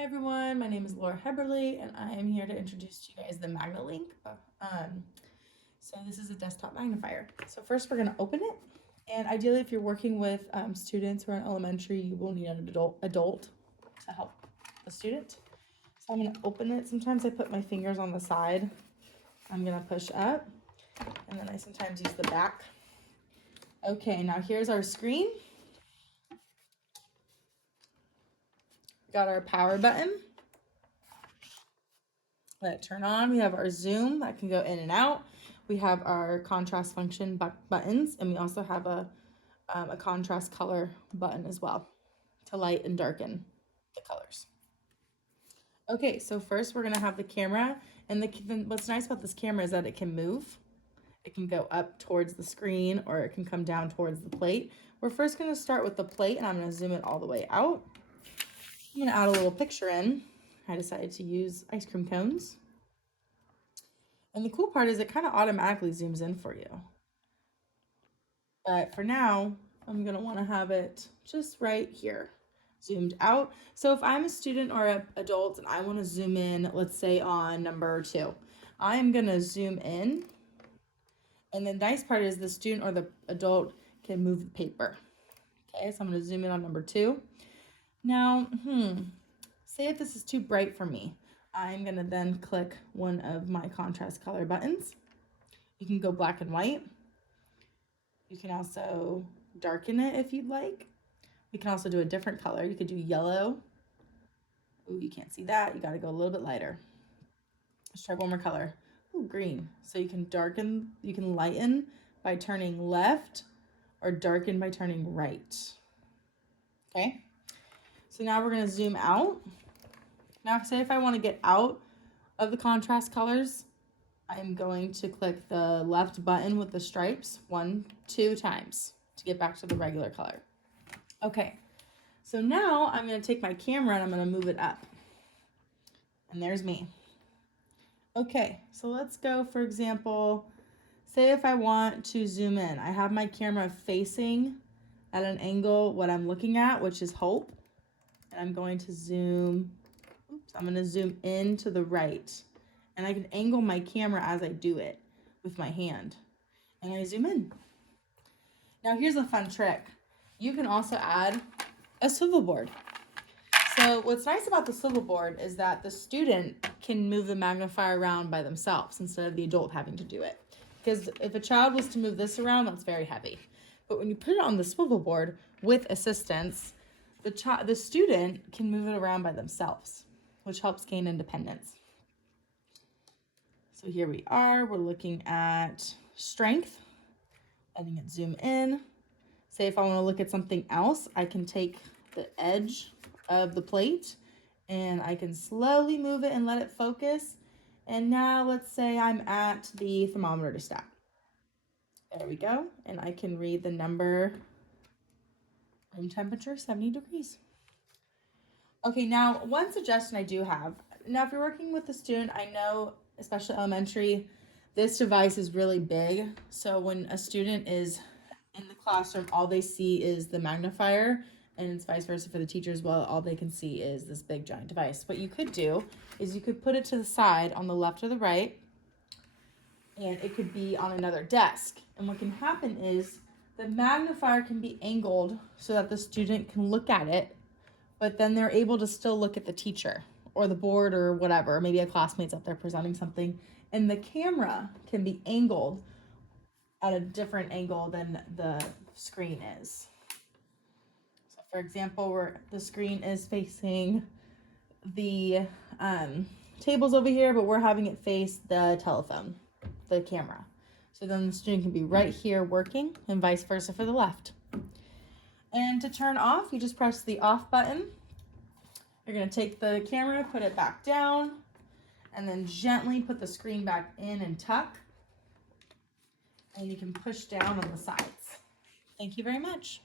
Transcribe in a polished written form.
Hi everyone, my name is Laura Heberly and I am here to introduce to you guys the MagniLink. So this is a desktop magnifier. So first we're going to open it, and ideally if you're working with students who are in elementary, you will need an adult to help the student. So I'm going to open it. Sometimes I put my fingers on the side. I'm going to push up, and then I sometimes use the back. Okay, now here's our screen. Got our power button. Let it turn on. We have our zoom that can go in and out. We have our contrast function buttons, and we also have a contrast color button as well to light and darken the colors. Okay, so first we're gonna have the camera, and what's nice about this camera is that it can move. It can go up towards the screen, or it can come down towards the plate. We're first gonna start with the plate, and I'm gonna zoom it all the way out. I'm gonna add a little picture in. I decided to use ice cream cones. And the cool part is it kind of automatically zooms in for you. But for now, I'm gonna wanna have it just right here, zoomed out. So if I'm a student or an adult and I wanna zoom in, let's say on number 2, I'm gonna zoom in. And the nice part is the student or the adult can move the paper. Okay, so I'm gonna zoom in on number 2. Now, say if this is too bright for me, I'm gonna then click one of my contrast color buttons. You can go black and white. You can also darken it if you'd like. We can also do a different color. You could do yellow. Ooh, you can't see that. You gotta go a little bit lighter. Let's try one more color. Ooh, green. So you can darken, you can lighten by turning left, or darken by turning right. Okay? So now we're gonna zoom out. Now, say if I want to get out of the contrast colors, I'm going to click the left button with the stripes 1, 2 times to get back to the regular color. Okay, so now I'm going to take my camera and I'm going to move it up. And there's me. Okay, so let's go, for example, say if I want to zoom in. I have my camera facing at an angle what I'm looking at, which is Hope. And I'm going to zoom. I'm going to zoom in to the right, and I can angle my camera as I do it with my hand, and I zoom in. Now here's a fun trick. You can also add a swivel board. So what's nice about the swivel board is that the student can move the magnifier around by themselves instead of the adult having to do it. Because if a child was to move this around, that's very heavy. But when you put it on the swivel board with assistance, the student can move it around by themselves, which helps gain independence. So here we are, we're looking at strength, letting it zoom in. Say if I want to look at something else, I can take the edge of the plate and I can slowly move it and let it focus. And now let's say I'm at the thermometer stat. There we go. And I can read the number, room temperature, 70 degrees. Okay, now one suggestion I do have. Now, if you're working with a student, I know, especially elementary, this device is really big. So when a student is in the classroom, all they see is the magnifier, and it's vice versa for the teacher as well. All they can see is this big giant device. What you could do is you could put it to the side on the left or the right, and it could be on another desk. And what can happen is the magnifier can be angled so that the student can look at it, but then they're able to still look at the teacher or the board or whatever. Maybe a classmate's up there presenting something, and the camera can be angled at a different angle than the screen is. So for example, where the screen is facing the tables over here, but we're having it face the telephone, the camera. So then the student can be right here working, and vice versa for the left. And to turn off, you just press the off button. You're going to take the camera, put it back down, and then gently put the screen back in and tuck. And you can push down on the sides. Thank you very much.